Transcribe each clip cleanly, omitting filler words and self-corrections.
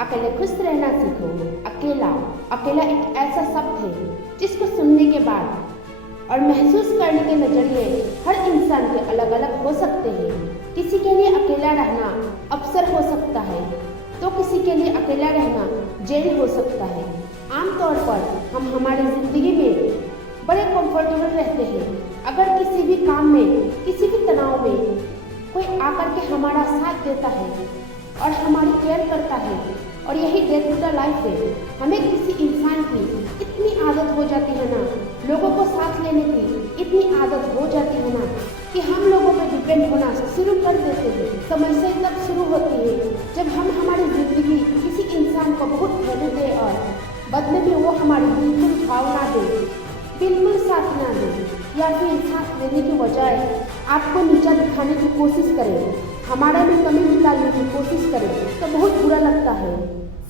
अकेले खुश रहना सीखो। अकेला अकेला एक ऐसा शब्द है जिसको सुनने के बाद और महसूस करने के नजरिए हर इंसान के अलग अलग हो सकते हैं। किसी के लिए अकेला रहना अवसर हो सकता है तो किसी के लिए अकेला रहना जेल हो सकता है। आमतौर पर हम हमारी जिंदगी में बड़े कंफर्टेबल रहते हैं। अगर किसी भी काम में, किसी भी तनाव में कोई आकर के हमारा साथ देता है और हमारी केयर करता है, और यही डे टू डे लाइफ है। हमें किसी इंसान की इतनी आदत हो जाती है ना, लोगों को साथ लेने की इतनी आदत हो जाती है ना कि हम लोगों पर डिपेंड होना शुरू कर देते हैं। समस्या तब शुरू होती है जब हम हमारी जिंदगी किसी इंसान को बहुत वैल्यू दे और बदले में वो हमारी बिल्कुल भाव ना दे, बिल्कुल साथ ना दे, या फिर साथ देने की बजाय आपको नीचा दिखाने की कोशिश करें, हमारा में कमी निकालने की कोशिश करें, तो बहुत बुरा लगता है।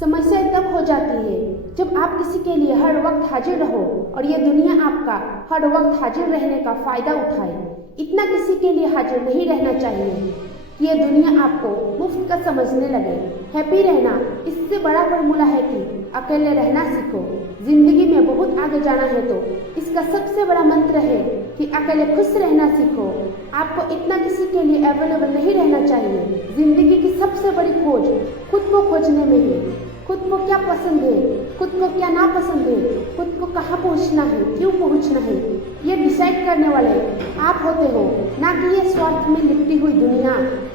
समस्या तब हो जाती है जब आप किसी के लिए हर वक्त हाजिर रहो और ये दुनिया आपका हर वक्त हाजिर रहने का फायदा उठाए। इतना किसी के लिए हाजिर नहीं रहना चाहिए कि ये दुनिया आपको मुफ्त का समझने लगे। हैप्पी रहना इससे बड़ा फॉर्मूला है कि अकेले रहना सीखो। जिंदगी में बहुत आगे जाना है तो इसका सबसे बड़ा मंत्र है कि अकेले खुश रहना सीखो। आपको इतना किसी के लिए अवेलेबल नहीं रहना चाहिए। जिंदगी की सबसे बड़ी खोज खुद को खोजने में है। खुद को क्या पसंद है, खुद को क्या ना पसंद है, खुद को कहाँ पहुँचना है, क्यों पहुँचना है, ये डिसाइड करने वाले आप होते हो, ना कि ये स्वार्थ में लिपटी हुई दुनिया।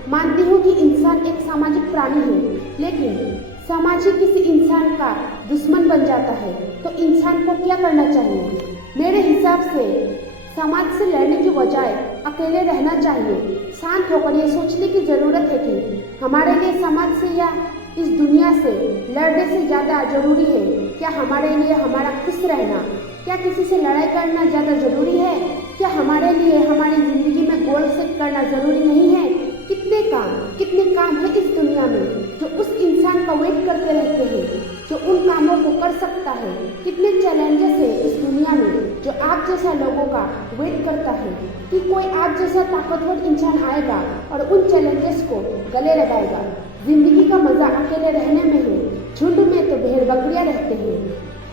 मानती हूँ कि इंसान एक सामाजिक प्राणी है, लेकिन सामाजिक किसी इंसान का दुश्मन बन जाता है तो इंसान को क्या करना चाहिए? मेरे हिसाब से समाज से लड़ने की बजाय अकेले रहना चाहिए। शांत होकर ये सोचने की जरूरत है कि हमारे लिए समाज से या इस दुनिया से लड़ने से ज़्यादा जरूरी है क्या हमारे लिए हमारा खुश रहना? क्या किसी से लड़ाई करना ज़्यादा जरूरी है? क्या हमारे लिए हमारी ज़िंदगी में गोल सेट करना ज़रूरी नहीं है? कितने काम है इस दुनिया में जो उस इंसान का वेट करते रहते हैं जो उन कामों को कर सकता है। कितने चैलेंजेस है इस दुनिया में जो आप जैसा लोगों का वेट करता है कि कोई आप जैसा ताकतवर इंसान आएगा और उन चैलेंजेस को गले लगाएगा। जिंदगी का मजा अकेले रहने में है। झुंड में तो भेड़ बकरियां रहते हैं,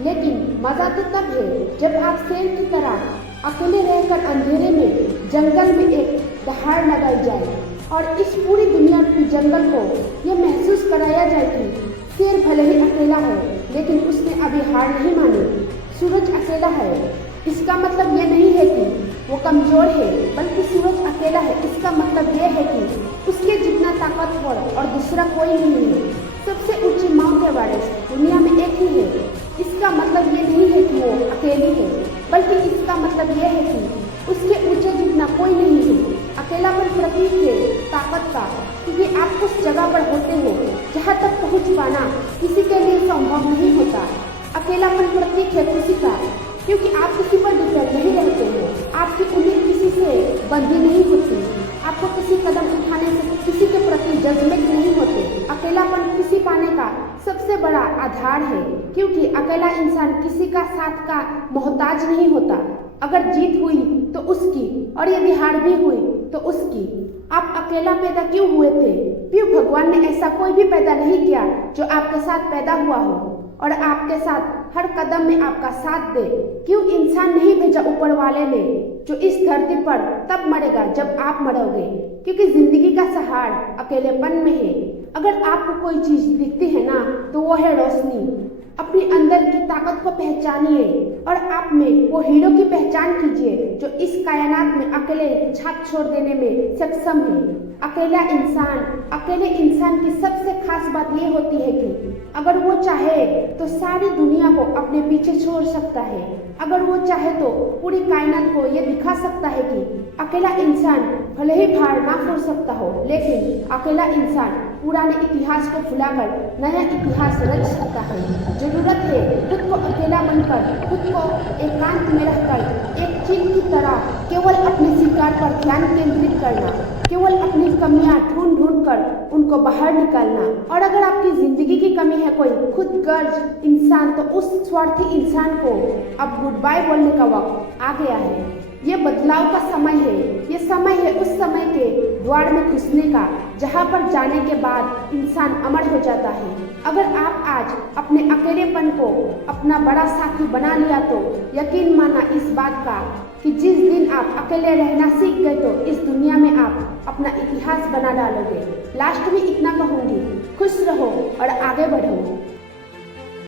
लेकिन मजा तो तब है जब आप शेर की तरह अकेले रहकर अंधेरे में जंगल में एक दहाड़ लगाई जाए और इस पूरी दुनिया की जंगल को यह महसूस कराया जाए कि शेर भले ही अकेला है लेकिन उसने अभी हार नहीं मानी। सूरज अकेला है, इसका मतलब ये नहीं है कि वो कमजोर है, बल्कि सूरज अकेला है इसका मतलब ये है कि उसके जितना ताकतवर और दूसरा कोई नहीं है। सबसे ऊंची माउंट एवरेस्ट दुनिया में एक ही है। इसका मतलब ये नहीं है कि वो अकेली है, बल्कि इसका मतलब ये है कि उसके ऊंचे जितना कोई नहीं है। अकेलापन प्रतीक है ताकत का, क्योंकि आप उस जगह पर होते हो जहाँ तक पहुँच पाना किसी के लिए संभव नहीं होता। अकेलापन प्रतीक है खुशी का, क्योंकि आप किसी पर डिपेंड नहीं रहते हो। आपकी उम्मीद किसी से बंधी नहीं होती। आपको किसी कदम उठाने से किसी के प्रति जजमेंट नहीं होते। अकेलापन खुशी पाने का सबसे बड़ा आधार है, क्योंकि अकेला इंसान किसी का साथ का मोहताज नहीं होता। अगर जीत हुई तो उसकी, और यदि हार भी हुई तो उसकी। आप अकेला पैदा क्यों हुए थे? क्यों भगवान ने ऐसा कोई भी पैदा नहीं किया जो आपके साथ पैदा हुआ हो और आपके साथ हर कदम में आपका साथ दे? क्यों इंसान नहीं भेजा ऊपर वाले ने जो इस धरती पर तब मरेगा जब आप मरोगे? क्योंकि जिंदगी का सहार अकेलेपन में है। अगर आपको कोई चीज दिखती है ना तो वो है रोशनी। अपने अंदर की ताकत को पहचानिए और आप में वो हीरो की पहचान कीजिए जो इस कायनात में अकेले छाप छोड़ देने में सक्षम है। अकेले इंसान की सबसे खास बात ये होती है कि अगर वो चाहे तो सारी दुनिया को अपने पीछे छोड़ सकता है। अगर वो चाहे तो पूरी कायनात को ये दिखा सकता है कि अकेला इंसान भले ही भार ना फोड़ सकता हो, लेकिन अकेला इंसान पुराने इतिहास को भुलाकर नया इतिहास रच सकता है। जरूरत है खुद को अकेला बनकर, खुद को एकांत में रहकर एक चील की तरह केवल अपने शिकार पर ध्यान केंद्रित करना, केवल अपनी कमियां ढूंढ कर उनको बाहर निकालना। और अगर आपकी जिंदगी की कमी है कोई खुदगर्ज इंसान, तो उस स्वार्थी इंसान को अब गुड बाय बोलने का वक्त आ गया है। ये बदलाव का समय है। ये समय है उस समय के द्वार में घुसने का जहाँ पर जाने के बाद इंसान अमर हो जाता है। अगर आप आज अपने अकेलेपन को अपना बड़ा साथी बना लिया तो यकीन माना इस बात का कि जिस दिन आप अकेले रहना सीख गए तो इस दुनिया में आप अपना इतिहास बना डालोगे। लास्ट में इतना कहूँगी, खुश रहो और आगे बढ़ो।